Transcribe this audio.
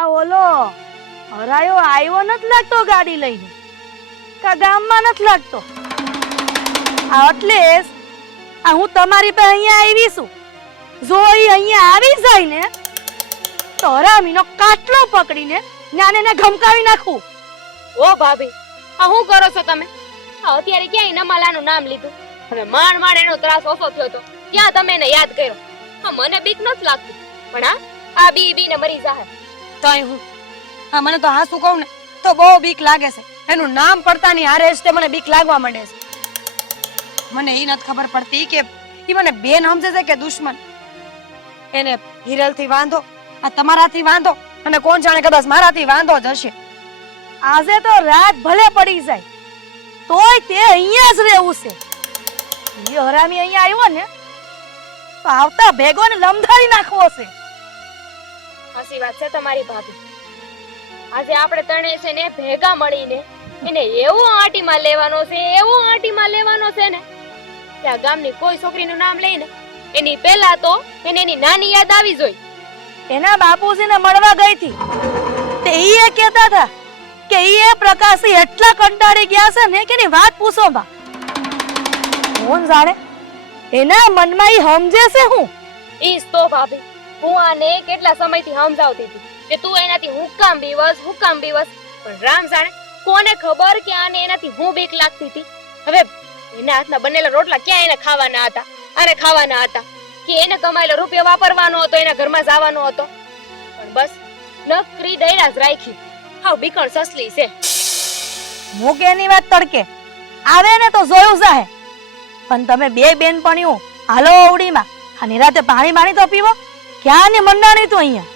આ ઓલો હરાયો આવ્યો નથી લાગતો ગાડી લઈને, કા ગામમાં નથી લાગતો. આ એટલે આ હું તમારી પાસે અહીંયા આવી છું. જો એ અહીંયા આવી જાય ને તો હરામીનો કાટલો પકડીને જ્ઞાનેને ધમકાવી નાખું. ઓ ભાભી, આ શું કરો છો તમે? અત્યારે ક્યાંય નમાલાનું નામ લીધું અને માંડ એનો ત્રાસ ઓછો થયો તો ક્યાં તમે એને યાદ કર્યો? મને બીક નથી લાગતી, પણ આ બી ને મરી જાહે તોય હું મને તો હાસુ કહું ને તો બહુ બીક લાગે છે. એનું નામ પડતાની હારે જ તે મને બીક લાગવા માંડે છે. મને એ નથી ખબર પડતી કે એ મને બેન સમજે છે કે દુશ્મન. એને હિરલથી વાંધો, આ તમારાથી વાંધો, અને કોણ જાણે કદાચ મારાથી વાંધો જ હશે. આજે તો રાત ભલે પડી જાય તોય તે અહીંયા જ રહેવું છે. એ હરામી અહીંયા આવ્યો ને તો આવતા ભેગો ને લમધારી નાખવો છે. હસી વાત છે તમારી ભાભી. આજે આપણે ત્રણે છે ને ભેગા મળીને એને એવો આંટીમાં લેવાનો છે, એવો આંટીમાં લેવાનો છે ને કે આ ગામની કોઈ છોકરીનું નામ લઈને એની પહેલા તો એને એની નાની યાદ આવી જોઈ. એના બાપુજીને મળવા ગઈ હતી તે ઈ કહેતા હતા કે ઈ પ્રકાશી એટલા કંટાળી ગયા છે ને કે એની વાત પૂછો બા. કોણ જાણે એના મનમાં ઈ સમજે છે હું. ઈજ તો ભાભી, હું આને કેટલા સમયથી સમજાવતી હતી કે તું એનાથી હું કામ બીવસ. પણ રામ જાણે કોને ખબર કે આને એનાથી હું બીક લાગતી હતી. હવે એના હાથના બનેલા રોટલા ક્યાં એને ખાવાના હતા? આને ખાવાના હતા કે એને કમાયેલો રૂપિયો વાપરવાનો હતો, એના ઘરમાં જવાનો હતો? પણ બસ નકરી દૈડા જ રાખી. હાવ બીકણ સસલી છે. મૂકેની વાત તડકે આવે ને તો જોયું જાહે. પણ તમે બે બેનપણીઓ હાલો ઓવડીમાં અને રાતે પાણી તો પીવો. ક્યાં ને મંડાણી તો અહીંયા